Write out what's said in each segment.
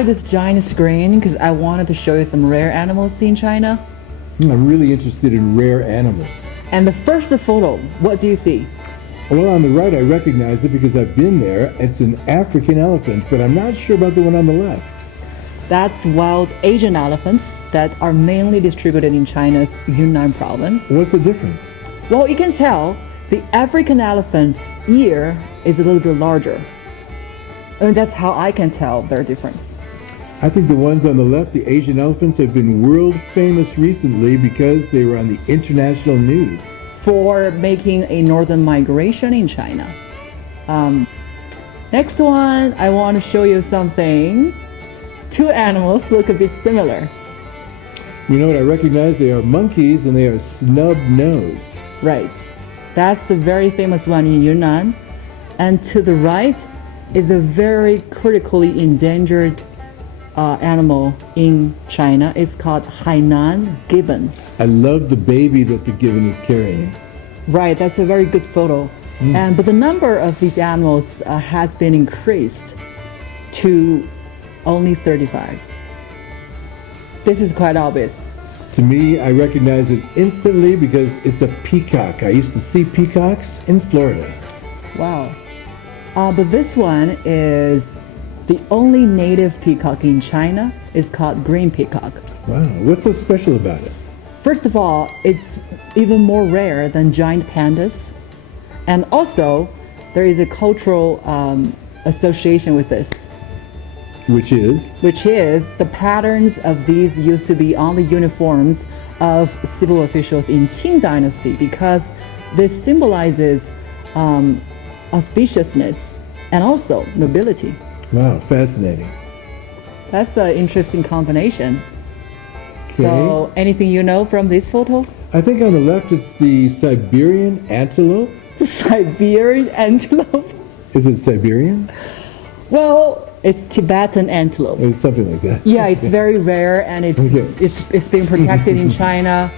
share this giant screen because I wanted to show you some rare animals in China. I'm really interested in rare animals. And the first photo, what do you see? Well, on the right, I recognize it because I've been there. It's an African elephant, but I'm not sure about the one on the left. That's wild Asian elephants that are mainly distributed in China's Yunnan province. What's the difference? Well, you can tell the African elephant's ear is a little bit larger. And that's how I can tell their difference. I think the ones on the left, the Asian elephants, have been world famous recently because they were on the international news. For making a northern migration in China. Next one, I want to show you something. Two animals look a bit similar. You know what I recognize? They are monkeys and they are snub-nosed. Right. That's the very famous one in Yunnan. And to the right is a very critically endangered animal in China. It's called Hainan Gibbon. I love the baby that the gibbon is carrying. Right, that's a very good photo. But the number of these animals has been increased to only 35. This is quite obvious. To me, I recognize it instantly because it's a peacock. I used to see peacocks in Florida. Wow. But this one is the only native peacock in China. It's called green peacock. Wow, what's so special about it? First of all, it's even more rare than giant pandas. And also, there is a cultural association with this. Which is? Which is the patterns of these used to be on the uniforms of civil officials in Qing Dynasty because this symbolizes auspiciousness and also nobility. Wow, fascinating. That's an interesting combination. Okay. So, anything you know from this photo? I think on the left it's the Siberian antelope. Siberian antelope? Is it Siberian? Well, it's Tibetan antelope. It's something like that. Yeah, it's very rare and it's being protected in China.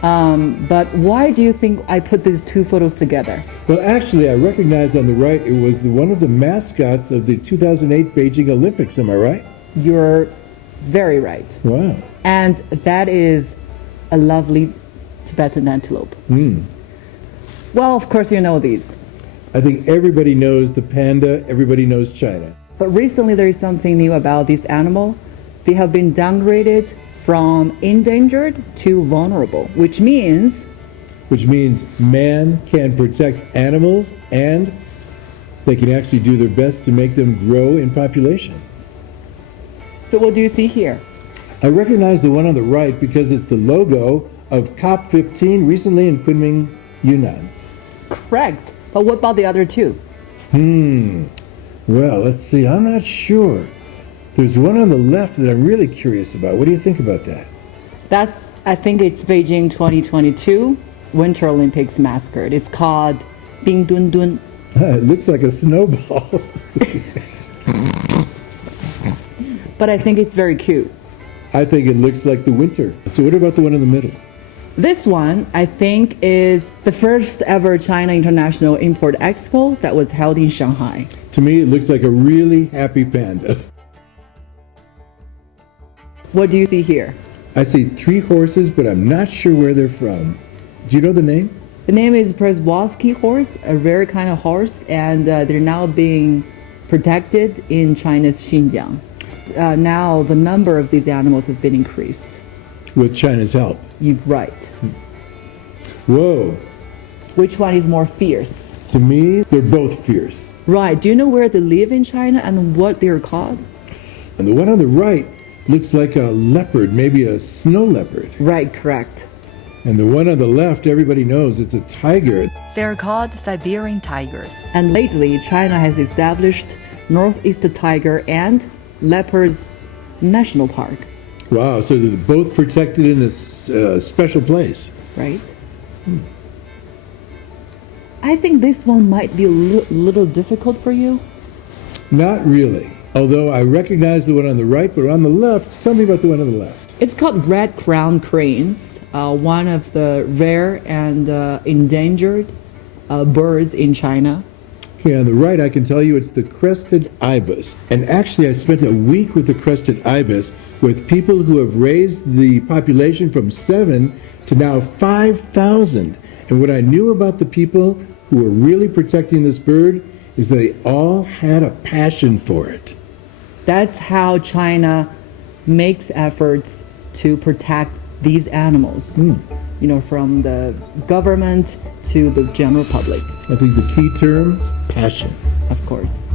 But why do you think I put these two photos together? Well, actually, I recognize on the right it was one of the mascots of the 2008 Beijing Olympics. Am I right? You're very right. Wow. And that is a lovely Tibetan antelope. Well, of course you know these. I think everybody knows the panda, everybody knows China. But recently there is something new about this animal. They have been downgraded from endangered to vulnerable, which means man can protect animals and they can actually do their best to make them grow in population. So what do you see here? I recognize the one on the right because it's the logo of COP15 recently in Kunming, Yunnan. Correct. But what about the other two? Well, let's see. I'm not sure. There's one on the left that I'm really curious about. What do you think about that? I think it's Beijing 2022 Winter Olympics mascot. It's called Bing Dun Dun. It looks like a snowball. But I think it's very cute. I think it looks like the winter. So what about the one in the middle? This one, I think, is the first ever China International Import Expo that was held in Shanghai. To me, it looks like a really happy panda. What do you see here? I see 3 horses, but I'm not sure where they're from. Do you know the name? The name is Przewalski horse, a rare kind of horse, and they're now being protected in China's Xinjiang. Now the number of these animals has been increased. With China's help. You're right. Whoa. Which one is more fierce? To me, they're both fierce. Right. Do you know where they live in China and what they're called? And the one on the right looks like a leopard, maybe a snow leopard. Right, correct. And the one on the left, everybody knows it's a tiger. They're called Siberian tigers. And lately, China has established Northeast Tiger and Leopards National Park. Wow, so they're both protected in this special place. Right. I think this one might be a little difficult for you. Not really. Although I recognize the one on the right, but on the left, tell me about the one on the left. It's called red crown cranes, one of the rare and endangered birds in China. Okay, on the right, I can tell you it's the Crested Ibis. And actually, I spent a week with the Crested Ibis with people who have raised the population from 7 to now 5,000. And what I knew about the people who were really protecting this bird is they all had a passion for it. That's how China makes efforts to protect these animals, from the government to the general public. I think the key term, passion. Of course.